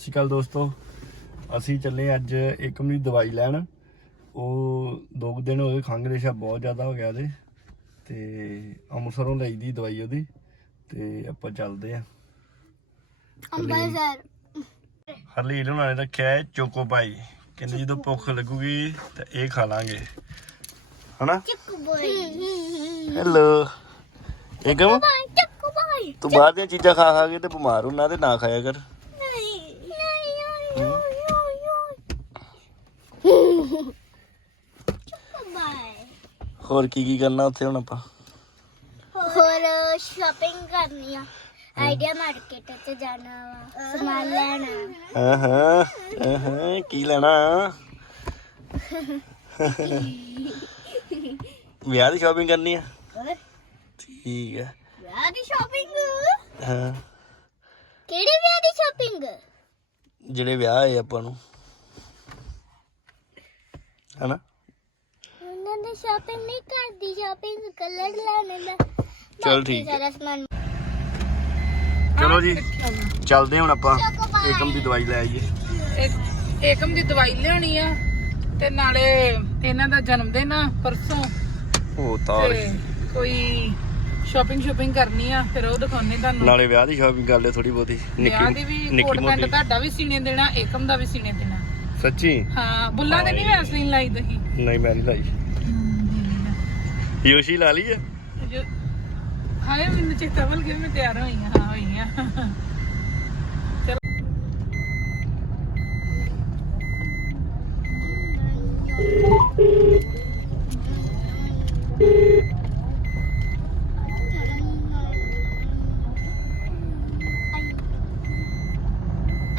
ਸ਼੍ਰੀ ਅਕਾਲ ਦੋਸਤੋ। ਅਸੀਂ ਚੱਲੇ ਅੱਜ ਏਕਮ ਦੀ ਦਵਾਈ ਲੈਣ। ਉਹ ਦੋ ਦਿਨ ਹੋ ਗਏ ਖੰਘ ਰੇਸ਼ਾ ਬਹੁਤ ਜ਼ਿਆਦਾ ਹੋ ਗਿਆ ਉਹਦੇ। ਤੇ ਅੰਮ੍ਰਿਤਸਰੋਂ ਲਈ ਦੀ ਦਵਾਈ ਉਹਦੀ। ਤੇ ਆਪਾਂ ਚੱਲਦੇ ਆ ਅੰਬਰਸਰ ਹਰਲੀਨ ਉਹਨਾਂ ਨੇ ਰੱਖਿਆ ਚੋਕੋ ਪਾਈ। ਕਹਿੰਦੇ ਜਦੋਂ ਭੁੱਖ ਲੱਗੂਗੀ ਤਾਂ ਇਹ ਖਾ ਲਾਂਗੇ। ਹਨਾ? ਹੈਲੋ ਚੱਕੂ ਬਾਈ ਤੂੰ ਬਾਹਰ ਦੀਆਂ ਚੀਜ਼ਾਂ ਖਾ ਖਾ ਕੇ ਤੇ ਬਿਮਾਰ ਹੋਣਾ ਤੇ ਨਾ ਖਾਇਆ ਕਰ ਨਹੀਂ ਨਹੀਂ ਯੋ ਯੋ ਹੋਰ ਕੀ ਕੀ ਕਰਨਾ ਉੱਥੇ ਹੁਣ ਆਪਾਂ? ਹੋਰ ਸ਼ਾਪਿੰਗ ਕਰਨੀ ਆ। ਆਈਡੀਆ ਮਾਰਕੀਟ ਚ ਜਾਣਾ ਵਾ ਸਮਾਨ ਲੈਣਾ। ਹਾਂ ਹਾਂ ਹਾਂ, ਹਾਂ ਕੀ ਲੈਣਾ? ਵਿਆਹ ਦੀ ਸ਼ਾਪਿੰਗ ਕਰਨੀ ਆ? ਹੋਰ? ਠੀਕ ਹੈ ਵਿਆਹ ਦੀ ਸ਼ਾਪਿੰਗ ਹਾਂ। ਕਿਹੜੀ ਵਿਆਹ ਦੀ ਸ਼ਾਪਿੰਗ ਜਿਹੜੇ ਵਿਆਹ ਹੈ ਆਪਾਂ ਨੂੰ। ਹਨਾ? ਉਹਨਾਂ ਦੀ ਸ਼ਾਪਿੰਗ ਨਹੀਂ ਕਰਦੀ ਸ਼ਾਪਿੰਗ ਕਲਰ ਲੈਣੇ ਦਾ ਚਲ ਬਾਕੀ ਠੀਕ ਹੈ। ਸਾਰਾ ਸਮਾਨ ਚਲੋ ਜੀ ਚੱਲਦੇ ਹੁਣ ਆਪਾਂ। ਏਕਮ ਦੀ ਦਵਾਈ ਲੈ ਆਈਏ। ਇੱਕ ਏਕਮ ਦੀ ਦਵਾਈ ਲਿਆਉਣੀ ਆ ਤੇ ਨਾਲੇ ਇਹਨਾਂ ਦਾ ਜਨਮ ਦਿਨ ਆ ਪਰਸੋਂ। ਉਹ ਤਾਰ ਤੇ ਕੋਈ ਸ਼ਾਪਿੰਗ ਸ਼ਾਪਿੰਗ ਕਰਨੀ ਆ ਫਿਰ ਉਹ ਦਿਖਾਉਣੇ ਤੁਹਾਨੂੰ। ਨਾਲੇ ਵਿਆਹ ਦੀ ਸ਼ਾਪਿੰਗ ਕਰ ਲੈ ਥੋੜੀ ਬਹੁਤੀ। ਵਿਆਹ ਦੀ ਵੀ ਨਿੱਕੀ ਕੋਟ ਪੈਂਟ ਮੋਟੀ। ਤੁਹਾਡਾ ਵੀ ਸੀਨੇ ਦੇਣਾ ਏਕਮ ਦਾ ਵੀ ਸੀਨੇ ਦੇਣਾ। ਸੱਚੀ? ਹਾਂ ਬੁੱਲਾਂ ਦੇ ਨਹੀਂ ਵੈਸਲੀਨ ਲਾਈ ਦਹੀਂ। ਨਹੀਂ ਮੈਂ ਨਹੀਂ ਲਾਈ। ਯੋਸ਼ੀ ਲਾ ਲਈ ਆ? ਜੋ ਹਾਏ ਮੈਨੂੰ ਚੇਤਾ ਭੁੱਲ ਗਿਆ ਮੈਂ ਤਿਆਰ ਹੋਈ ਆ ਹਾਂ ਹੋਈ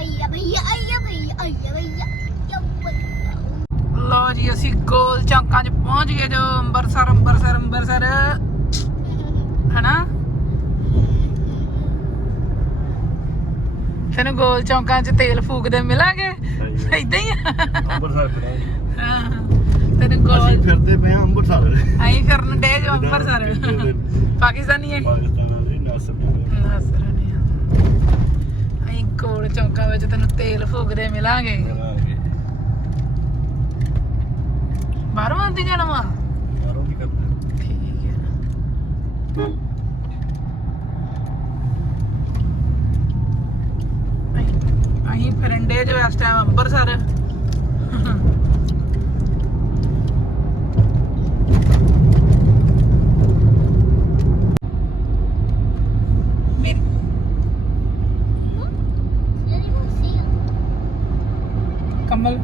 ਅਈਆ ਭਈਆ ਅਈਆ ਭਈਆ ਅਈਆ ਭਈਆ ਯੋ ਭਈਆ ਲਓ ਜੀ ਅਸੀਂ ਗੋਲ ਚੌਂਕਾਂ 'ਚ ਪਹੁੰਚ ਗਏ ਜੋ ਅੰਮ੍ਰਿਤਸਰ ਅੰਮ੍ਰਿਤਸਰ ਅੰਮ੍ਰਿਤਸਰ ਹਨਾ ਤੈਨੂੰ ਗੋਲ ਚੌਂਕਾਂ 'ਚ ਤੇਲ ਫੂਕਦੇ ਮਿਲਾਂਗੇ? ਇਦਾਂ ਹੀ ਅੰਮ੍ਰਿਤਸਰ ਹਾਂ। ਤੈਨੂੰ ਅਸੀਂ ਫਿਰਦੇ ਪਏ ਆ ਅੰਮ੍ਰਿਤਸਰ। ਆਈ ਫਿਰਨ ਡੇ ਜੋ ਅੰਮ੍ਰਿਤਸਰ। ਪਾਕਿਸਤਾਨੀ ਹੈ। ਪਾਕਿਸਤਾਨ ਵਾਲੇ ਨਸਰ ਨਸਰਨੀ ਆਈ ਗੋਲ ਚੌਂਕਾਂ ਵਿੱਚ ਤੈਨੂੰ ਤੇਲ ਫੂਕਦੇ ਮਿਲਾਂਗੇ। ਬਾਹਰੋਂ ਆਂਦੀ ਜਾਣਾ ਵਾ ਕੀ ਕਰਦੇ? ਠੀਕ ਹੈ। ਅਸੀਂ- ਅਸੀਂ ਫਰੰਡੇ ਜੋ ਇਸ ਟਾਈਮ ਮੁਸੀ ਕਮਲ।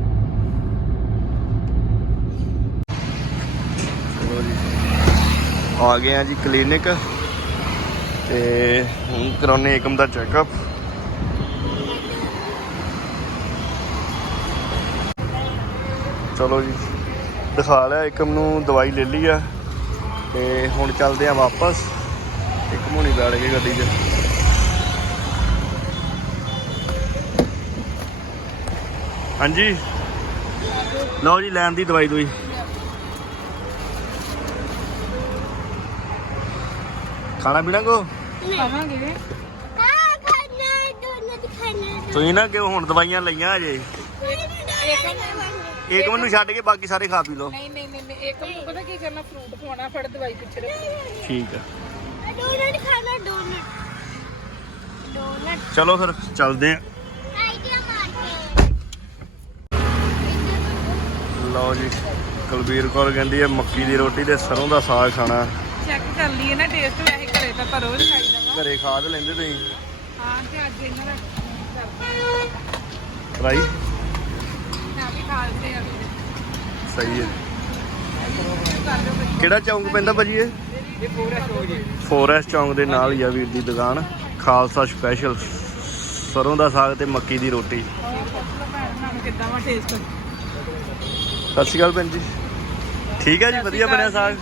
ਆ ਗਏ ਆ ਜੀ ਕਲੀਨਿਕ ਤੇ ਹੁਣ ਕਰਾਉਣੇ ਏਕਮ ਦਾ ਚੈੱਕਅਪ ਚਲੋ ਜੀ ਦਿਖਾ ਲਿਆ ਏਕਮ ਨੂੰ ਦਵਾਈ ਲੈ ਲਈ ਆ ਤੇ ਹੁਣ ਚੱਲਦੇ ਆ ਵਾਪਸ। ਇੱਕ ਮੋਣੀ ਬੈਠ ਕੇ ਗੱਡੀ 'ਚ। ਹਾਂਜੀ। ਲਓ ਜੀ ਲੈਣ ਦੀ ਦਵਾਈ ਦੋਈ ਖਾਣਾ ਪੀਣਾ ਕੋ? ਖਾਵਾਂਗੇ। ਹਾਂ ਖਾਣਾ ਦੋਨੋਂ ਦਿਖਾਣਾ ਤੁਸੀਂ ਨਾ ਕਿ ਹੁਣ ਦਵਾਈਆਂ ਲਈਆਂ ਅਜੇ ਇੱਕ ਮੈਨੂੰ ਛੱਡ ਕੇ ਬਾਕੀ ਸਾਰੇ ਖਾ ਪੀ ਲਓ। ਨਹੀਂ ਨਹੀਂ ਨਹੀਂ ਨਹੀਂ, ਇੱਕ ਨੂੰ ਪਤਾ ਕੀ ਕਰਨਾ ਫਰੂਟ ਖਵਾਉਣਾ ਫੜ ਦਵਾਈ ਪਿੱਛੇ ਰੱਖਣੀ ਠੀਕ ਆ। ਡੋਨਟ ਖਾਣਾ ਡੋਨਟ ਡੋਨਟ ਚਲੋ ਫਿਰ ਚੱਲਦੇ ਆ। ਆਈਡੀਆ ਮਾਰ ਕੇ। ਲਓ ਜੀ ਕੁਲਬੀਰ ਕੌਰ ਕਹਿੰਦੀ ਹੈ ਮੱਕੀ ਦੀ ਰੋਟੀ ਤੇ ਸਰੋਂ ਦਾ ਸਾਗ ਖਾਣਾ। ਚੈੱਕ ਕਰ ਲਈਏ ਨਾ ਟੇਸਟ ਵੈਸੇ ਘਰੇ ਤਾਂ ਪਰ ਰੋਜ਼ ਖਾਈਦਾ ਵਾ ਘਰੇ ਖਾ ਤੇ ਲੈਂਦੇ ਤੁਸੀਂ। ਹਾਂ ਤੇ ਅੱਜ ਇਹਨਾਂ ਦਾ ਕਰਦਾ ਰਾਈ? ਆ ਸਹੀ ਹੈ। ਕਿਹੜਾ ਚੌਂਕ ਪੈਂਦਾ ਭਾਜੀ ਇਹ? ਇਹ ਜੀ। ਫੋਰੈਸਟ ਚੌਂਕ ਦੇ ਨਾਲ ਹੀ ਆ ਵੀਰ ਦੀ ਦੁਕਾਨ। ਖਾਲਸਾ ਸਪੈਸ਼ਲ ਸਰੋਂ ਦਾ ਸਾਗ ਤੇ ਮੱਕੀ ਦੀ ਰੋਟੀ। ਕਿੱਦਾਂ ਵਾ ਟੇਸਟ ਸਤਿ ਸ਼੍ਰੀ ਅਕਾਲ ਭੈਣ ਜੀ। ਠੀਕ ਹੈ ਜੀ ਵਧੀਆ ਬਣਿਆ ਸਾਗ?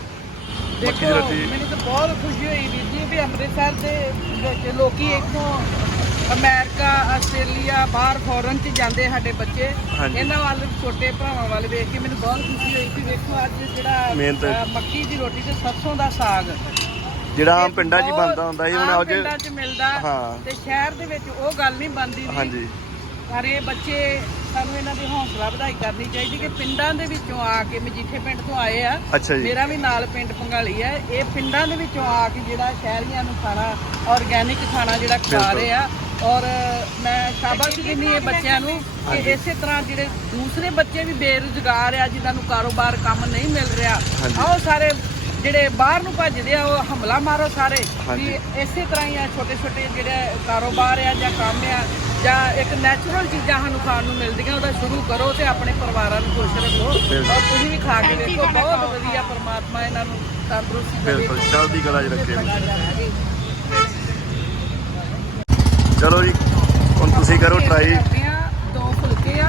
ਮੱਕੀ ਦੀ ਰੋਟੀ। ਮੈਨੂੰ ਤਾਂ ਬਹੁਤ ਖੁਸ਼ੀ ਹੋਈ ਵੀਰ ਜੀ ਵੀ ਅੰਮ੍ਰਿਤਸਰ ਦੇ ਲੋਕੀ ਇੱਥੋਂ ਅਮਰੀਕਾ ਆਸਟ੍ਰੇਲੀਆ ਬਾਹਰ ਫੋਰਨ ਚ ਜਾਂਦੇ ਸਾਡੇ ਬੱਚੇ ਹਾਂਜੀ। ਇਹਨਾਂ ਵੱਲ ਛੋਟੇ ਭਰਾਵਾਂ ਵੱਲ ਵੇਖ ਕੇ ਮੈਨੂੰ ਬਹੁਤ ਖੁਸ਼ੀ ਹੋਈ ਕਿ ਵੇਖੋ ਅੱਜ ਜਿਹੜਾ। ਅ, ਮੱਕੀ ਦੀ ਰੋਟੀ ਤੇ ਸਰਸੋਂ ਦਾ ਸਾਗ ਜਿਹੜਾ ਆਮ ਪਿੰਡਾਂ 'ਚ ਹੀ ਬਹੁਤ ਬਣਦਾ ਹੁੰਦਾ ਸੀ ਹੁਣ ਆਮ ਅੱਜ ਪਿੰਡਾਂ 'ਚ ਮਿਲਦਾ ਹਾਂ। ਤੇ ਸ਼ਹਿਰ ਦੇ ਵਿੱਚ ਉਹ ਗੱਲ ਨਹੀਂ ਬਣਦੀ ਜੀ ਹਾਂਜੀ ਪਰ ਇਹ ਬੱਚੇ ਸਾਨੂੰ ਇਹਨਾਂ ਦੀ ਹੌਸਲਾ ਵਧਾਈ ਕਰਨੀ ਚਾਹੀਦੀ ਕਿ ਪਿੰਡਾਂ ਦੇ ਵਿੱਚੋਂ ਆ ਕੇ ਮਜੀਠੇ ਪਿੰਡ ਤੋਂ ਆਏ ਆ ਅੱਛਾ ਜੀ ਮੇਰਾ ਵੀ ਨਾਲ ਪਿੰਡ ਪੰਗਾਲੀ ਹੈ ਇਹ ਪਿੰਡਾਂ ਦੇ ਵਿੱਚੋਂ ਆ ਕੇ ਜਿਹੜਾ ਸ਼ਹਿਰੀਆਂ ਨੂੰ ਖਾਣਾ ਆਰਗੈਨਿਕ ਖਾਣਾ ਜਿਹੜਾ ਖਾ ਬਿਲਕੁਲ। ਰਹੇ ਆ ਔਰ ਮੈਂ ਸ਼ਾਬਾਸ਼ ਦਿੰਦੀ ਇਹ ਬੱਚਿਆਂ ਨੂੰ ਕਿ ਇਸੇ ਤਰ੍ਹਾਂ ਜਿਹੜੇ ਦੂਸਰੇ ਬੱਚੇ ਵੀ ਬੇਰੁਜ਼ਗਾਰ ਆ ਜਿਨ੍ਹਾਂ ਨੂੰ ਕਾਰੋਬਾਰ ਕੰਮ ਨਹੀਂ ਮਿਲ ਰਿਹਾ। ਆਓ ਸਾਰੇ ਜਿਹੜੇ ਬਾਹਰ ਨੂੰ ਭੱਜਦੇ ਆ ਉਹ ਹਮਲਾ ਮਾਰੋ ਸਾਰੇ। ਵੀ ਇਸੇ ਤਰ੍ਹਾਂ ਹੀ ਆ ਛੋਟੇ ਛੋਟੇ ਜਿਹੜੇ ਕਾਰੋਬਾਰ ਆ ਜਾਂ ਕੰਮ ਆ ਜਾਂ ਇੱਕ ਨੈਚੁਰਲ ਚੀਜ਼ਾਂ ਸਾਨੂੰ ਖਾਣ ਨੂੰ ਮਿਲਦੀਆਂ ਉਹਦਾ ਸ਼ੁਰੂ ਕਰੋ ਤੇ ਆਪਣੇ ਪਰਿਵਾਰਾਂ ਨੂੰ ਖੁਸ਼ ਰੱਖੋ। ਔਰ ਤੁਸੀਂ ਵੀ ਖਾ ਕੇ ਵੇਖੋ ਬਹੁਤ ਵਧੀਆ ਪਰਮਾਤਮਾ ਇਹਨਾਂ ਨੂੰ ਤੰਦਰੁਸਤੀ ਦੇਵੇ। ਬਿਲਕੁਲ ਚੜ੍ਹਦੀ ਕਲਾ 'ਚ ਰੱਖੇ ਚਲੋ ਜੀ ਹੁਣ ਤੁਸੀਂ ਕਰੋ ਟਰਾਈ ਕਰਦੇ ਆ, ਦੋ ਫੁਲਕੇ ਆ।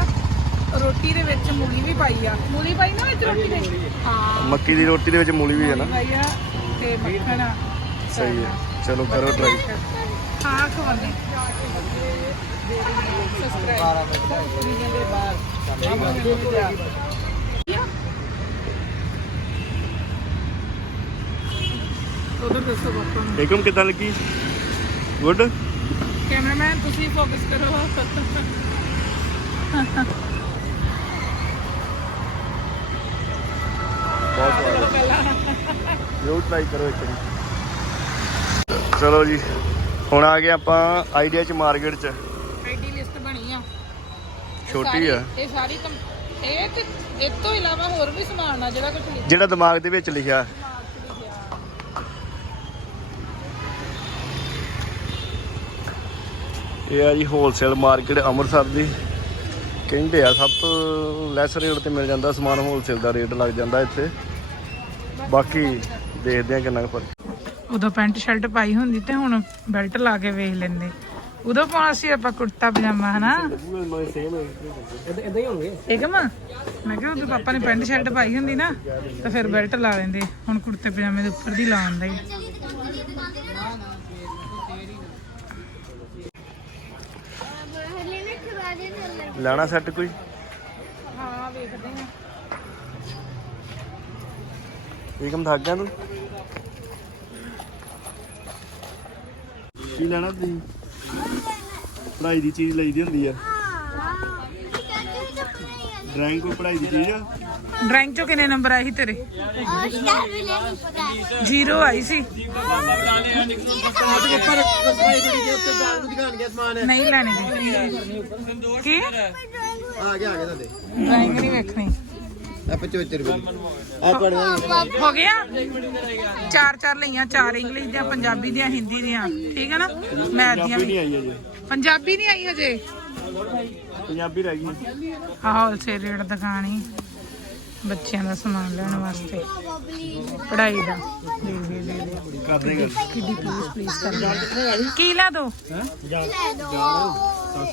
ਰੋਟੀ ਦੇ ਵਿੱਚ ਮੂਲੀ ਵੀ ਪਾਈ ਆ। ਮੂਲੀ ਪਾਈ ਨਾ ਵਿੱਚ ਰੋਟੀ ਦੇ? ਹਾਂ। ਮੱਕੀ ਦੀ ਰੋਟੀ ਦੇ ਵਿੱਚ ਮੂਲੀ ਵੀ ਹੈ ਨਾ। ਪਾਈ ਆ ਤੇ ਮੱਖਣ ਆ। ਸਹੀ ਹੈ। ਚਲੋ ਕਰੋ ਟਰਾਈ ਹਾਂ ਖਵਾਨੇ ਸਬਸਕ੍ਰਾਈਬ ਦੇ ਬਾਹਰ ਉਧਰ ਦੱਸੋ ਬਾਪਾ ਨੂੰ। ਏਕਮ ਕਿਦਾਂ ਲੱਗੀ? ਗੁੱਡ ਕੈਮਰਾਮੈਨ ਤੁਸੀਂ ਫੋਕਸ ਕਰੋ। ਬਹੁਤ ਸਵਾਦ ਜੋ ਟਰਾਈ ਕਰੋ ਇੱਕ ਵਾਰੀ। ਚਲੋ ਜੀ ਹੁਣ ਆ ਗਏ ਆਪਾਂ ਆਈਡੀਆ ਚ ਮਾਰਕੀਟ ਚ। ਆਈਡੀ ਲਿਸਟ ਬਣੀ ਆ। ਛੋਟੀ ਆ। ਇਹ ਸਾਰੀ ਇਹ ਤੇ ਇਹ ਤੋਂ ਇਲਾਵਾ ਹੋਰ ਵੀ ਸਮਾਨ ਆ ਜਿਹੜਾ ਕੁਝ ਜਿਹੜਾ ਦਿਮਾਗ ਦੇ ਵਿੱਚ ਲਿਖਿਆ। ਇਹ ਆ ਜੀ ਹੋਲਸੇਲ ਮਾਰਕੀਟ ਅੰਮ੍ਰਿਤਸਰ ਦੀ। ਕਹਿੰਦੇ ਆ ਸਭ ਤੋਂ ਲੈਸ ਰੇਟ ਤੇ ਮਿਲ ਜਾਂਦਾ ਸਮਾਨ ਹੋਲਸੇਲ ਦਾ ਰੇਟ ਲੱਗ ਜਾਂਦਾ ਇੱਥੇ। ਬਾਕੀ ਦੇਖਦੇ ਆ ਕਿੰਨਾ ਫ਼ਰਕ। ਉਦੋਂ ਪੈਂਟ ਸ਼ਰਟ ਪਾਈ ਹੁੰਦੀ ਤੇ ਹੁਣ ਬੈਲਟ ਲਾ ਕੇ ਵੇਖ ਲੈਂਦੇ। ਉਦੋਂ ਪਾਉਣਾ ਸੀ ਆਪਾਂ ਕੁੜਤਾ, ਪਜਾਮਾ, ਹਨਾ? ਇਕਮ ਮੈਂ? ਕਿਹਾ ਉਦੋਂ ਪਾਪਾ ਨੇ ਪੈਂਟ ਸ਼ਰਟ ਪਾਈ ਹੁੰਦੀ ਨਾ, ਤਾਂ ਫਿਰ ਬੈਲਟ ਲਾ ਲੈਂਦੇ। ਹੁਣ ਕੁੜਤੇ, ਪਜਾਮੇ ਦੇ ਉੱਪਰ ਦੀ ਲਾ ਆਉਂਦਾ ਹੀ ਹਲੇ ਨਾ ਖਵਾ ਦੇ ਨਾ ਲੈਣਾ ਸੈੱਟ ਕੋਈ? ਹਾਂ ਵੇਖਦੇ ਆ ਏਕਮ ਥੱਕ ਗਿਆ ਤੂੰ? ਕੀ ਲੈਣਾ ਤੁਸੀਂ? ਪੜ੍ਹਾਈ ਦੀ ਚੀਜ਼ ਲਈਦੀ ਹੁੰਦੀ ਆ। ਹਾਂ। ਡਰਾਇੰਗ ਕੋਈ ਪੜ੍ਹਾਈ ਦੀ ਚੀਜ਼ ਆ? ਡਰਾਇੰਗ ਚੋਂ ਕਿੰਨੇ ਨੰਬਰ ਆਏ ਸੀ ਤੇਰੇ? ਜ਼ੀਰੋ ਆਈ ਸੀ। ਨਹੀਂ ਲੈਣੀ ਗੀ। ਕੀ? ਆ ਗਿਆ ਆ ਗਿਆ ਤੁਹਾਡੇ ਡਰਾਇੰਗ ਨਹੀਂ ਵੇਖਣੀ। ਆ 75 ਰੁਪਏ ਆ ਹੋ ਗਿਆ? ਚਾਰ ਚਾਰ ਲਈਆਂ ਚਾਰ ਇੰਗਲਿਸ਼ ਦੀਆਂ ਪੰਜਾਬੀ ਦੀਆਂ ਹਿੰਦੀ ਦੀਆਂ। ਠੀਕ ਹੈ ਨਾ? ਮੈਥ ਦੀਆਂ ਵੀ। ਆਈ ਅਜੇ ਪੰਜਾਬੀ ਨਹੀਂ ਆਈ ਹਜੇ? ਪੰਜਾਬੀ ਰਹਿ ਗਈ। ਹੋਲਸੇਲ ਰੇਟ ਦੁਕਾਨ ਹੀ ਬੱਚਿਆਂ ਦਾ ਸਮਾਨ ਲੈਣ ਵਾਸਤੇ। ਪੜ੍ਹਾਈ ਦਾ। ਦੇ ਦੇ ਦੇ ਦੇ ਕਰਦੇ ਗੱਲ। ਕਿੱਡੀ ਪਲੀਜ਼ ਪਲੀਜ਼ ਕਰ ਦੇ ਕੀ ਲਾ ਦੋ? ਲੈ ਦੋ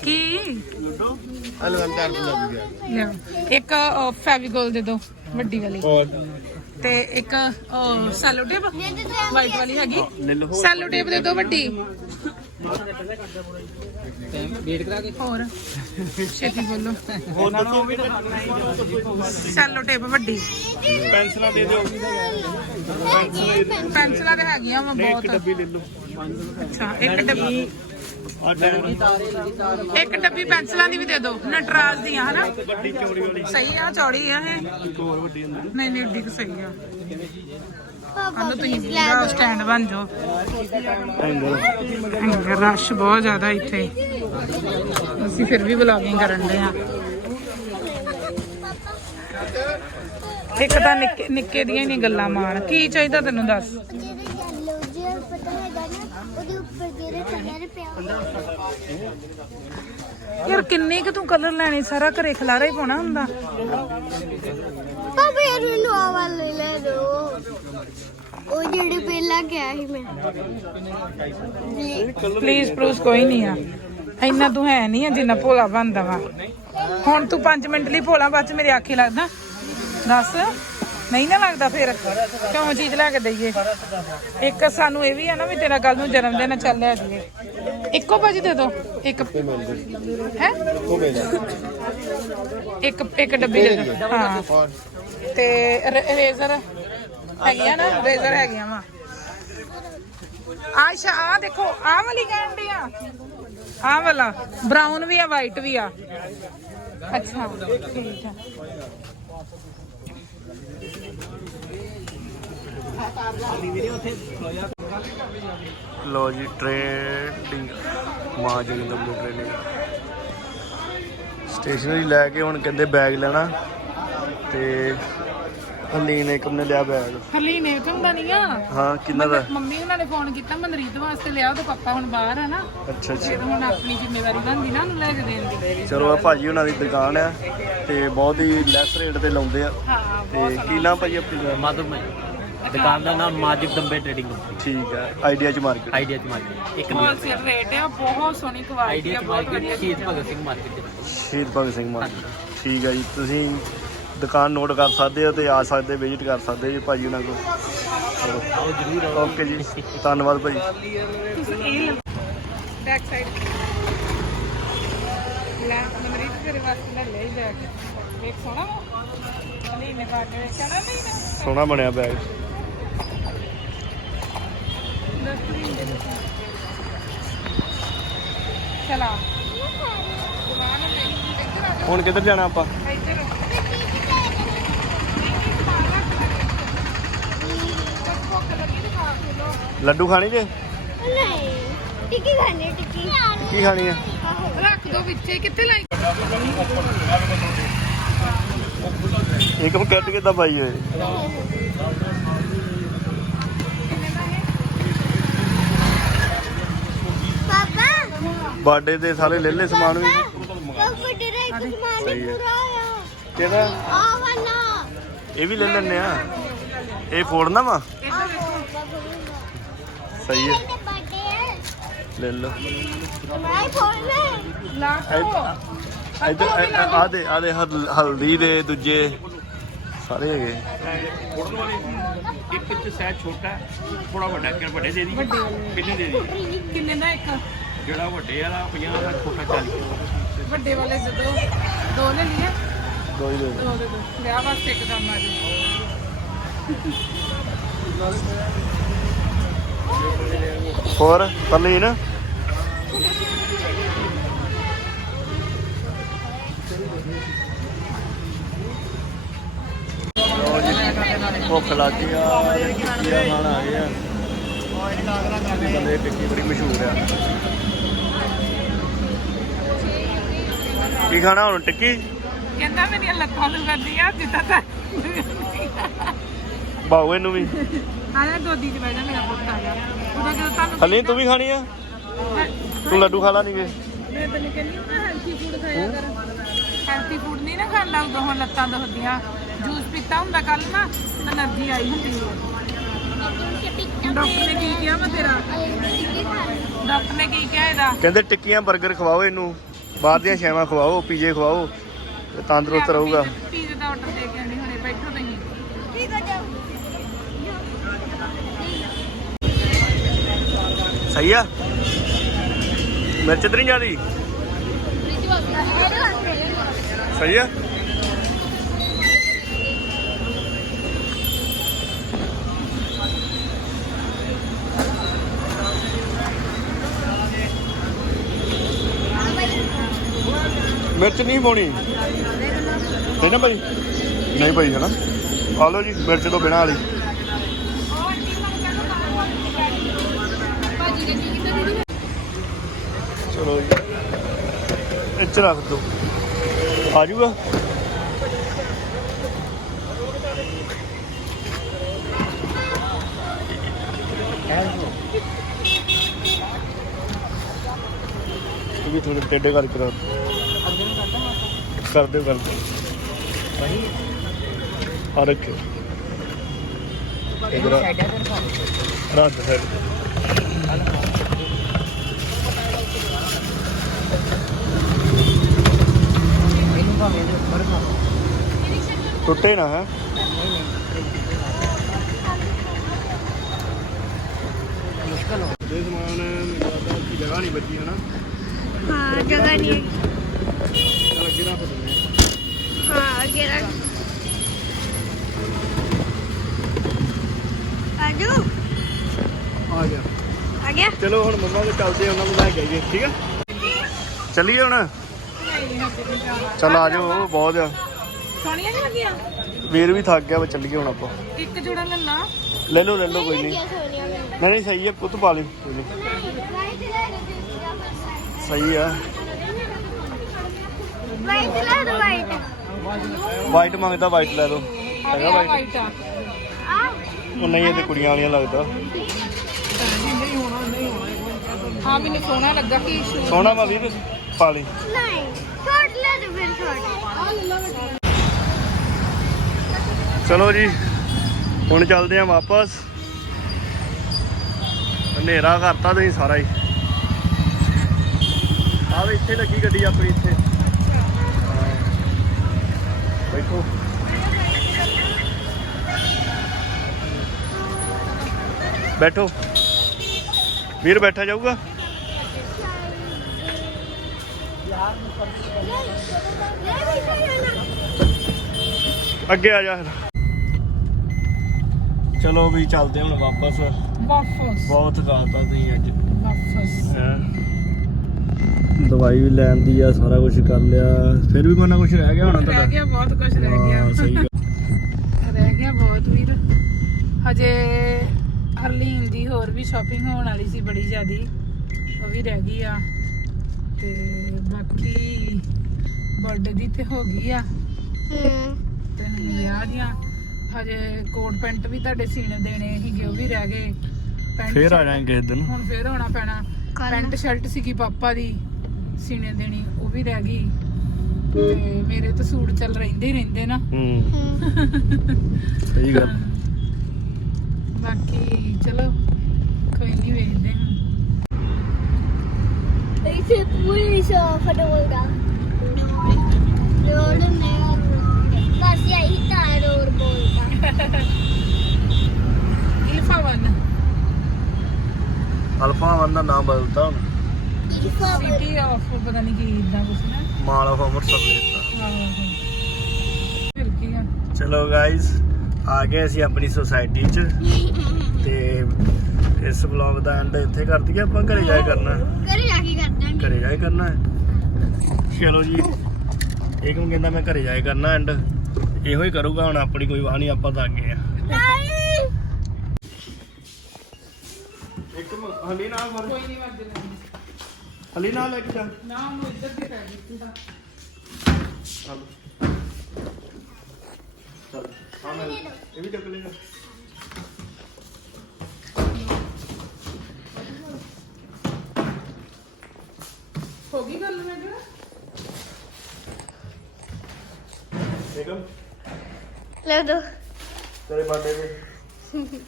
ਕੀ? ਅਲਵੰਦਾਰ ਗਿਆ। ਇੱਕ ਫੈਵੀਗੋਲ ਦੇ ਦੋ ਵੱਡੀ ਵਾਲੀ। ਤੇ ਇੱਕ ਸੈਲੋ ਟੇਪ। ਵਾਈਟ ਵਾਲੀ ਹੈਗੀ। ਸੈਲੋ ਟੇਪ ਦੇ ਦੋ ਵੱਡੀ। ਹੋਰ? ਛੇਤੀ ਬੋਲੋ। ਹੋਰ ਦੱਸੋ ਸੈਲੋ ਟੇਪ ਵੱਡੀ। ਪੈਨਸਲਾਂ ਦੇ ਦਿਓ। ਪੈਨਸਲਾਂ ਤੇ ਹੈਗੀਆਂ ਵਾ ਇੱਕ ਡੱਬੀ ਲੈ ਲਓ। ਅੱਛਾ ਇੱਕ ਡੱਬੀ। ਇੱਕ ਡੱਬੀ ਪੈਨਸਲਾਂ ਦੀ ਵੀ ਦੇ ਦਿਓ ਨਟਰਾਜ ਦੀਆਂ ਹਨਾ? ਵੱਡੀ ਚੌੜੀ ਵਾਲੀ। ਸਹੀ ਆ ਚੌੜੀ ਆ ਇਹ। ਇੱਕ ਹੋਰ ਵੱਡੀ ਅੰਦਰ ਨਹੀਂ ਨਹੀਂ ਏਡੀ ਸਹੀ ਆ। ਆਂਦਾ ਤੁਸੀਂ ਪੂਰਾ ਸਟੈਂਡ ਬਣ ਜਾਓ। ਹੈਂਗਰ ਰਸ਼ ਬਹੁਤ ਜ਼ਿਆਦਾ ਇੱਥੇ। ਅਸੀਂ ਫਿਰ ਵੀ ਵਲੌਗਿੰਗ ਕਰਨ ਦੇ ਆ ਇੱਕ ਤਾਂ ਨਿੱਕੇ ਨਿੱਕੇ ਦੀਆਂ ਹੀ ਨਹੀਂ ਗੱਲਾਂ ਮਾਰ। ਕੀ ਚਾਹੀਦਾ ਤੈਨੂੰ ਦੱਸ ਜਿਹੜੇ ਯੈਲੋ ਜਿਹਾ ਪਤਾ ਹੈਗਾ ਨਾ ਉਹਦੇ ਉੱਪਰ ਜਿਹੜੇ ਕਲਰ ਪਿਆ ਹੁੰਦਾ ਯਾਰ ਕਿੰਨੇ ਕਿ ਤੂੰ ਕਲਰ ਲੈਣੇ? ਸਾਰਾ ਘਰੇ ਖਲਾਰਾ ਹੀ ਪਾਉਣਾ ਹੁੰਦਾ। ਪਾਪਾ ਯਾਰ ਮੈਨੂੰ ਆ ਵਾਲੇ ਲੈ ਦੋ। ਉਹ ਜਿਹੜੇ ਪਹਿਲਾਂ ਗਿਆ ਸੀ ਮੈਂ। ਪਲੀਜ਼ ਪ੍ਰੂਸ ਕੋਈ ਨਹੀਂ ਆ। ਇੰਨਾ ਤੂੰ ਹੈ ਨਹੀਂ ਆ ਜਿੰਨਾ ਭੋਲਾ ਬਣਦਾ ਵਾ। ਹੁਣ ਤੂੰ 5 ਮਿੰਟ ਲਈ ਭੋਲਾ ਬਾਅਦ ਚ ਮੇਰੇ ਆਖੀ ਲੱਗਦਾ। ਦੱਸ। ਨਹੀਂ ਨਾ ਲੱਗਦਾ ਫਿਰ। ਕਿਉਂ ਚੀਜ਼ ਲੈ ਕੇ ਦਈਏ? ਇੱਕ ਸਾਨੂੰ ਇਹ ਵੀ ਆ ਨਾ ਵੀ ਤੇਰਾ ਕੱਲ ਨੂੰ ਜਨਮ ਦਿਨ ਚੱਲ ਲੈ ਜੀਏ ਇੱਕੋ ਭਾਜੀ ਦੇ ਦੋ। ਇੱਕ ਹੈ? ਇੱਕ ਇੱਕ ਡੱਬੀ ਦੇ ਦੋ। ਹਾਂ। ਤੇ ਰੇਜ਼ਰ ਹੈਗੀਆਂ ਨਾ? ਰੇਜ਼ਰ ਹੈਗੀਆਂ ਵਾ। ਆਸ਼ਾ ਆ ਦੇਖੋ ਆ ਵਾਲੀ ਕਹਿੰਦੇ ਆ। ਆ ਵਾਲਾ। ਬ੍ਰਾਊਨ ਵੀ ਆ ਵਾਈਟ ਵੀ ਆ। ਅੱਛਾ। ਠੀਕ ਆ। ਲੋ ਜੀ ਟ੍ਰੇਨਿੰਗ ਮਾਂ ਜੋਗਿੰਦਰ ਬਲੂ ਟ੍ਰੇਨਿੰਗ ਸਟੇਸ਼ਨਰੀ ਲੈ ਕੇ ਹੁਣ ਕਹਿੰਦੇ ਬੈਗ ਲੈਣਾ ਤੇ ਹਲੀਨ ਏਕਮ ਨੇ ਲਿਆ ਬੈਗ ਹਲੀ ਨੇ ਹੁੰਦਾ ਨਹੀਂ ਆ ਹਾਂ ਕਿੰਨਾ ਦਾ? ਮੰਮੀ ਉਹਨਾਂ ਨੇ ਫੋਨ ਕੀਤਾ ਮਨਰੀਤ ਵਾਸਤੇ ਲਿਆ ਉਹਦੇ ਪਾਪਾ ਹੁਣ ਬਾਹਰ ਆ ਨਾ। ਅੱਛਾ ਫਿਰ ਅੱਛਾ ਹੁਣ ਆਪਣੀ ਜ਼ਿੰਮੇਵਾਰੀ ਬਣਦੀ ਨਾ ਉਹਨੂੰ ਲੈ ਕੇ ਦੇਣ ਦੀ। ਚਲੋ ਆ ਭਾਜੀ ਉਹਨਾਂ ਦੀ ਦੁਕਾਨ ਆ ਤੇ ਬਹੁਤ ਹੀ ਲੈਸ ਰੇਟ ਤੇ ਲਾਉਂਦੇ ਆ। ਹਾਂ ਤੇ ਕੀ ਨਾਮ ਭਾਜੀ ਆਪਣੀ? ਮਾਧਵ ਮੈਂ ਦੁਕਾਨ ਦਾ ਨਾਮ ਮਾਜਿਦ ਦੰਬੇ ਟ੍ਰੇਡਿੰਗ ਕੰਪਨੀ ਠੀਕ ਹੈ ਆਈਡੀਆ ਚ ਮਾਰਕੀਟ ਆਈਡੀਆ ਚ ਮਾਰਕੀਟ ਇੱਕ ਨੰਬਰ ਹੋਲਸੇਲ ਰੇਟ ਆ ਬਹੁਤ ਸੋਹਣੀ ਕੁਆਲਿਟੀ ਆਈਡੀਆ ਆ ਚ ਬਹੁਤ ਵਧੀਆ ਮਾਰਕੀਟ ਸ਼ਹੀਦ ਭਗਤ ਸਿੰਘ ਮਾਰਕੀਟ ਦੇ ਵਿੱਚ। ਸ਼ਹੀਦ ਭਗਤ ਸਿੰਘ ਮਾਰਕੀਟ ਠੀਕ ਹੈ ਜੀ ਤੁਸੀਂ ਦੁਕਾਨ ਨੋਟ ਕਰ ਸਕਦੇ ਹੋ ਤੇ ਆ ਸਕਦੇ ਵਿਜ਼ਿਟ ਕਰ ਸਕਦੇ ਜੀ ਭਾਜੀ ਉਹਨਾਂ ਕੋਲ। ਆਓ ਜਰੂਰ ਆਓ। ਓਕੇ ਜੀ ਧੰਨਵਾਦ ਭਾਜੀ। ਤੁਸੀਂ ਇਹ ਲਓ ਬੈਕ ਸਾਈਡ ਲੈ ਮਨਰੀਤ ਤੇਰੇ ਵਾਸਤੇ ਲੈ ਲੈ ਜਾ ਕੇ ਵੇਖ ਸੋਹਣਾ ਵਾ। ਨਹੀਂ ਨੇ ਵੇਖਣਾ ਨਹੀਂ। ਨਾ ਸੋਹਣਾ ਬਣਿਆ ਬੈਗ ਹੁਣ ਕਿੱਧਰ ਜਾਣਾ ਆਪਾਂ? ਲੱਡੂ ਖਾਣੀ ਜੇ? ਨਹੀਂ ਟਿੱਕੀ ਖਾਣੀ ਟਿੱਕੀ ਕੀ ਖਾਣੀ ਹੈ ਰੱਖ ਦੋ ਵਿੱਚੇ ਕਿੱਥੇ ਲਾਈ? ਇੱਕ ਨੂੰ ਕੱਟ ਕੇ ਤਾਂ ਪਾਈ ਹੋਏ ਪਾਪਾ ਬਰਥਡੇ ਦੇ ਸਾਰੇ ਲੈ ਲੈ ਸਮਾਨ ਵੀ। ਤੇਰਾ ਇੱਕ ਸਮਾਨ ਸਹੀ ਹੈ। ਪੂਰਾ ਆਇਆ ਕਿਹਦਾ? ਆ ਵਾਲਾ ਇਹ ਵੀ ਲੈ ਲੈਣੇ ਆ। ਇਹ ਫੋੜਨਾ ਵਾ? ਸਹੀ ਹੈ। ਲੈ ਲਓ। ਮੈਂ ਫੋੜਨਾ ਲਾ ਇੱਧਰ ਆ ਦੇ ਆ ਦੇ ਹਲਦੀ ਦੇ ਦੂਜੇ। ਸਾਰੇ ਹੈਗੇ। ਇੱਕ ਚ ਸਾਈਜ਼ ਛੋਟਾ ਥੋੜਾ ਵੱਡਾ ਕਿ ਵੱਡੇ ਦੇ ਦੀ? ਕਿੰਨੇ ਦੇ ਦੀ? ਕਿੰਨੇ ਦਾ ਇੱਕ? ਜਿਹੜਾ ਵੱਡੇ ਵਾਲਾ 50 ਦਾ ਛੋਟਾ 40 ਵੱਡੇ ਵਾਲੇ ਦੇ ਦੋ ਦੋ ਲੈ ਲਈਏ। ਦੋ ਹੀ ਦੇ। ਵਿਆਹ ਵਾਸਤੇ ਇੱਕ ਆ ਜਾਓ। ਹੋਰ ਪਰਲੀਨ? ਲਓ ਜੀ, ਭੁੱਖ ਲੱਗ ਗਈ ਆ ਗਏ ਬੰਦੇ ਟਿੱਕੀ ਬੜੀ ਮਸ਼ਹੂਰ ਆ। ਕੀ ਖਾਣਾ ਹੁਣ ਟਿੱਕੀ? ਕਹਿੰਦਾ ਮੇਰੀਆਂ ਲੱਤਾਂ ਨੂੰ ਕਰਦੀਆਂ ਜਿੱਦਾਂ ਤਾਂ ਬਾਉ ਇਹਨੂੰ ਵੀ। ਆਇਆ ਦੋਦੀ ਚ ਬੈਠਾ ਮੇਰਾ ਪੁੱਤ ਆ ਗਿਆ। ਉਦੋਂ ਜਦੋਂ ਤੁਹਾਨੂੰ ਹਲੇ ਤੂੰ ਵੀ ਖਾਣੀ ਆ? ਤੂੰ ਲੱਡੂ ਖਾ ਲਾ ਨਹੀਂ ਗੇ ਮੈਂ ਤੈਨੂੰ ਕਹਿੰਦੀ ਹਾਂ ਹੈਲਥੀ ਫੂਡ ਖਾਇਆ ਕਰ। ਹੈਲਥੀ ਫੂਡ ਨਹੀਂ ਨਾ ਖਾਣ ਲੱਗਦਾ ਹੁਣ ਲੱਤਾਂ ਦੁਖਦੀਆਂ। ਜੂਸ ਪੀਤਾ ਹੁੰਦਾ ਕੱਲ ਨਾ એનર્ਜੀ ਆਈ ਹੁੰਦੀ ਡਾਕਟਰ ਨੇ ਕੀ ਕਿਹਾ ਮੈਂ ਤੇਰਾ? ਡਾਕਟਰ ਨੇ ਕੀ ਕਿਹਾ ਇਹਦਾ? ਕਹਿੰਦੇ ਟਿੱਕੀਆਂ 버ਗਰ ਖਵਾਓ ਇਹਨੂੰ। ਬਾਹਰ ਦੀਆਂ ਸ਼ੈਵਾਂ ਖਵਾਓ ਪੀਜੇ ਖਵਾਓ ਤੇ ਤੰਦਰੁਸਤ ਰਹੂਗਾ। ਪੀਜ਼ੇ ਦਾ ਆਰਡਰ ਦੇ ਕੇ ਆਣੀ ਹੁਣੇ ਬੈਠੋ ਤੁਸੀਂ। ਠੀਕ ਹੋ ਜਾ। ਸਹੀ ਆ। ਮਿਰਚ ਤੇ ਨਹੀਂ ਜ਼ਿਆਦੀ ਸਹੀ ਆ। ਮਿਰਚ ਨਹੀਂ ਪਾਉਣੀ। ਹੈ ਨਾ ਭਾਈ? ਨਹੀਂ ਭਾਈ, ਹੈ ਨਾ? ਆ ਲਓ ਜੀ, ਮਿਰਚ ਤੋਂ ਬਿਨਾਂ ਵਾਲੀ। ਚਲੋ ਜੀ। ਇੱਥੇ ਰੱਖ ਦੋ ਆ ਜਾਊਗਾ ਇਹ ਵੀ ਥੋੜੇ ਟੇਡੇ ਕਰਕੇ ਰੱਖ ਕਰ ਦਿਓ। ਕਰ ਦਿਓ ਆ ਰੱਖਿਓ ਇਧਰ ਟੁੱਟੇ ਨਾ ਹੈ? ਮੁਸ਼ਕਲ ਹੋ ਜੇ ਸਮਾਨ ਮੈਨੂੰ ਲੱਗਦਾ ਕਿ ਜਗ੍ਹਾ ਨਹੀਂ ਬਚੀ ਹੈ ਨਾ ਹਾਂ ਜਗ੍ਹਾ ਨਹੀਂ। ਹਾਂ। ਹਾਂ ਅੱਗੇ ਰੱਖ ਆਜੋ ਆ ਗਿਆ। ਆ ਗਿਆ? ਚਲੋ ਹੁਣ ਮੰਮਾ ਕੋਲ ਚੱਲਦੇ ਉਹਨਾਂ ਨੂੰ ਲੈ ਕੇ ਆਈਏ ਠੀਕ ਆ? ਚੱਲੀਏ ਹੁਣ? ਚੱਲ ਆ ਜਾਓ ਬਹੁਤ ਆ। ਸੋਹਣੀਆਂ ਨਹੀਂ ਲੱਗੀਆਂ? ਵੀਰ ਵੀ ਥੱਕ ਗਿਆ ਵਾ ਚੱਲੀਏ ਹੁਣ ਆਪਾਂ। ਇੱਕ ਜੋੜਾ ਲੈ ਲਾ। ਲੈ ਲਓ ਲੈ ਲਓ ਕੋਈ ਨਹੀਂ। ਨਹੀਂ ਨਹੀਂ ਸਹੀ ਹੈ ਪੁੱਤ ਪਾ ਲਈ ਕੋਈ ਨਹੀਂ। ਸਹੀ ਆ। ਵਾਈਟ ਲੈ ਦੋ ਵਾਈਟ। ਵਾਈਟ ਮੰਗਦਾ ਵਾਈਟ ਲੈ ਲਓ। ਹੈਗਾ ਵਾਈਟ ਵਾਈਟ ਆ। ਉਹ ਨਹੀਂ ਇਹ ਤੇ ਕੁੜੀਆਂ ਵਾਲੀਆਂ ਲੱਗਦਾ। ਹਾਂ ਮੈਨੂੰ ਸੋਹਣਾ ਲੱਗਾ ਕਿ ਸ਼ੂ ਸੋਹਣਾ ਵਾ ਵੀਰ ਪਾ ਲਈ। ਨਹੀਂ ਸ਼ਾਰਟ ਲੈ ਦੋ ਫਿਰ ਸ਼ਾਰਟ ਚਲੋ ਜੀ ਹੁਣ ਚੱਲਦੇ ਆ ਵਾਪਸ। ਹਨੇਰਾ ਕਰਤਾ ਤੁਸੀਂ ਸਾਰਾ ਹੀ। ਆਹ ਵੀ ਇੱਥੇ ਲੱਗੀ ਗੱਡੀ ਆਪਣੀ ਇੱਥੇ। ਬੈਠੋ। ਬੈਠੋ। ਵੀਰ ਬੈਠਾ ਜਾਊਗਾ? ਅੱਗੇ ਆ ਜਾ। ਫਿਰ ਚਲੋ ਵੀ ਚੱਲਦੇ ਹੁਣ ਵਾਪਸ। ਵਾਫਸ ਬਹੁਤ ਗਾਲਤਾ ਤੁਸੀਂ ਅੱਜ। ਦਵਾਈ ਵੀ ਲੈਣ ਦੀ ਆ ਸਾਰਾ ਕੁਝ ਕਰ ਲਿਆ। ਫਿਰ ਵੀ ਮਨਾ ਕੁਝ ਰਹਿ ਗਿਆ ਹੋਣਾ ਰਹਿ ਤੁਹਾਡਾ? ਗਿਆ ਬਹੁਤ ਕੁਝ ਰਹਿ ਗਿਆ। ਹਾਂ ਸਹੀ ਗੱਲ। ਰਹਿ ਗਿਆ ਬਹੁਤ ਵੀਰ। ਹਜੇ ਹਰਲੀਨ ਦੀ ਹੋਰ ਵੀ ਸ਼ਾਪਿੰਗ ਹੋਣ ਵਾਲੀ ਸੀ ਬੜੀ ਜ਼ਿਆਦੀ। ਉਹ ਵੀ ਰਹਿ ਗਈ ਆ। ਤੇ ਬਾਕੀ ਬਰਥਡੇ ਦੀ ਤੇ ਹੋ ਗਈ ਆ। ਹੂੰ ਤੇ ਹੁਣ ਵਿਆਹ ਦੀਆਂ। ਹਜੇ ਕੋਟ ਪੈਂਟ ਵੀ ਤੁਹਾਡੇ ਸੀਨੇ ਦੇਣੇ ਸੀਗੇ ਉਹ ਵੀ ਰਹਿ ਗਏ। ਪੈਂਟ ਫੇਰ ਆ ਜਾਾਂਗੇ ਕਿਸੇ ਦਿਨ। ਹੁਣ ਫੇਰ ਹੋਣਾ ਪੈਣਾ। ਪੈਂਟ ਸ਼ਰਟ ਸੀਗੀ ਪਾਪਾ ਦੀ। ਸੀਨੇ ਦੇਣੀ ਉਹ ਵੀ ਰਹਿ ਗਈ। ਤੇ ਮੇਰੇ ਤਾਂ ਸੂਟ ਚੱਲ ਰਹਿੰਦੇ ਹੀ ਰਹਿੰਦੇ ਨਾ। ਹੂੰ। ਸਹੀ ਗੱਲ। ਬਾਕੀ ਚਲੋ ਕੋਈ ਨਹੀਂ ਵੇਖਦੇ ਹਾਂ। ਇਸੇ ਪੂਰੀ ਸਾਫ਼ ਰੋੜਾ ਰੋਡ ਨੇ ਬਸ ਯਹੀ ਤਾਂ ਰੋਡ ਬੋਲਦਾ। Alpha one. ਅਲਫਾ ਵਨ ਦਾ ਨਾਮ ਬਦਲਤਾ ਹੁਣ ਇਫਾ ਸਿਟੀ ਆਫ ਪਤਾ ਨਹੀਂ ਕੀ ਇਦਾਂ ਕੁਛ ਨਾ। ਮਾਲ ਆਫ ਅੰਮ੍ਰਿਤਸਰ ਦੇਤਾ। ਆਹੋ ਫਿਰ ਕੀ ਆ? ਚਲੋ ਗਾਇਸ ਆ ਗਏ ਅਸੀਂ ਆਪਣੀ ਸੁਸਾਇਟੀ 'ਚ। ਤੇ ਇਸ ਵਲੌਗ ਦਾ ਐਂਡ ਇੱਥੇ ਕਰ ਦਈਏ ਆਪਾਂ ਘਰੇ ਜਾ ਕੇ ਕਰਨਾ। ਹੈ। ਘਰੇ ਜਾ ਕੇ ਕਰਦਾਂਗੇ ਘਰੇ ਜਾ ਕੇ ਕਰਨਾ ਹੈ। ਚਲੋ ਜੀ ਇੱਕ ਨੂੰ ਕਹਿੰਦਾ ਮੈਂ ਘਰੇ ਜਾ ਕੇ ਕਰਨਾ ਐਂਡ ਇਹੋ ਹੀ ਕਰੂਗਾ ਹੁਣ ਆਪਣੀ ਕੋਈ ਵਾਹ ਨਹੀਂ ਆਪਾਂ ਤਾਂ ਅੱਗੇ ਆ। ਨਹੀਂ ਇੱਕ ਹਲੀ ਨਾਲ ਫੜ ਕੋਈ ਨਹੀਂ ਵੱਜ ਲੈਂਦੀ ਹਲੀ ਨਾਲ ਲੈ ਕੇ ਜਾ। ਨਾ ਉਹ ਇੱਧਰ ਦੀ ਪੈ ਗਈ ਤੂੰ ਤਾਂ ਚੱਲ ਚੱਲ ਹਾਂ ਮੈਂ ਇਹ ਵੀ ਚੱਕ ਲੈਣਾ ਹੋ ਗਈ ਗੱਲ ਮੈਂ ਕਿਹਾ ਬੇਗਮ ਲੈ ਦੋ ਤੇਰੇ ਬਰਥਡੇ ਤੇ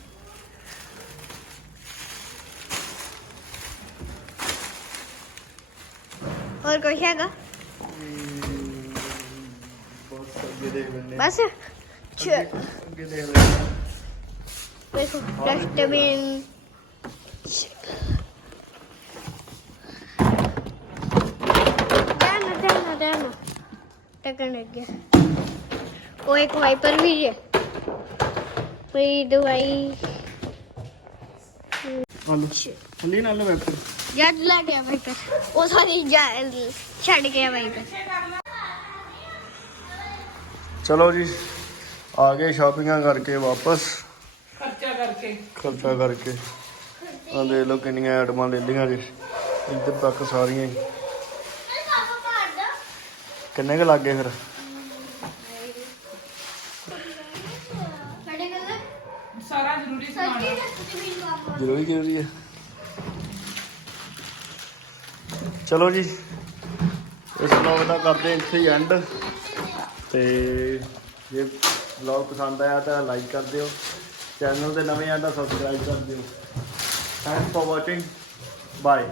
ਹੋਰ ਕੁਛ ਹੈਗਾ? ਬਸ ਅੱਗੇ ਦੇਖ ਲੈਂਦੇ ਬਸ ਚਲ ਅੱਗੇ ਦੇਖ ਲੈਂਦੇ ਦੇਖੋ ਡਸਟਬਿਨ ਜਾਨਾ ਜਾਨਾ ਜਾਨਾ ਟਕਣ ਲੱਗ ਗਿਆ। ਉਹ ਇੱਕ ਵਾਈਪਰ ਵੀ ਹੈ। ਕੋਈ ਦਵਾਈ? ਹਲੋ ਹਲੀ ਨਾਲ ਬੈਠ ਜੱਜ ਲੱਗ ਗਿਆ ਵਾਈਪਰ ਉਹ ਸਾਰੀ ਜਾ- ਛੱਡ ਗਿਆ ਵਾਈਪਰ ਚਲੋ ਜੀ ਆ ਗਏ ਸ਼ਾਪਿੰਗਾਂ ਕਰਕੇ ਵਾਪਸ। ਖਰਚਾ ਕਰਕੇ। ਖਰਚਾ ਕਰਕੇ। ਆ ਦੇਖ ਲਓ ਕਿੰਨੀਆਂ ਆਈਟਮਾਂ ਲੈ ਲਈਆਂ ਜੀ। ਇੱਧਰ ਤੱਕ ਸਾਰੀਆਂ ਹੀ। ਕਿੰਨੇ ਕੁ ਲੱਗ ਗਏ ਫਿਰ? ਸਾਡੇ ਕੋਲ ਸਾਰਾ ਜ਼ਰੂਰੀ ਸਮਾਨ ਦਾ ਜ਼ਰੂਰੀ ਜ਼ਰੂਰੀ ਹੈ? ਚਲੋ ਜੀ, ਇਸ ਵਲੌਗ ਦਾ ਕਰਦੇ ਇੱਥੇ ਹੀ ਐਂਡ ਤੇ ਜੇ ਵਲੌਗ ਪਸੰਦ ਆਇਆ ਤਾਂ ਲਾਈਕ ਕਰ ਦਿਓ ਚੈਨਲ ਦੇ ਨਵੇਂ ਆ ਤਾਂ ਸਬਸਕ੍ਰਾਈਬ ਕਰ ਦਿਓ। Thanks for watching bye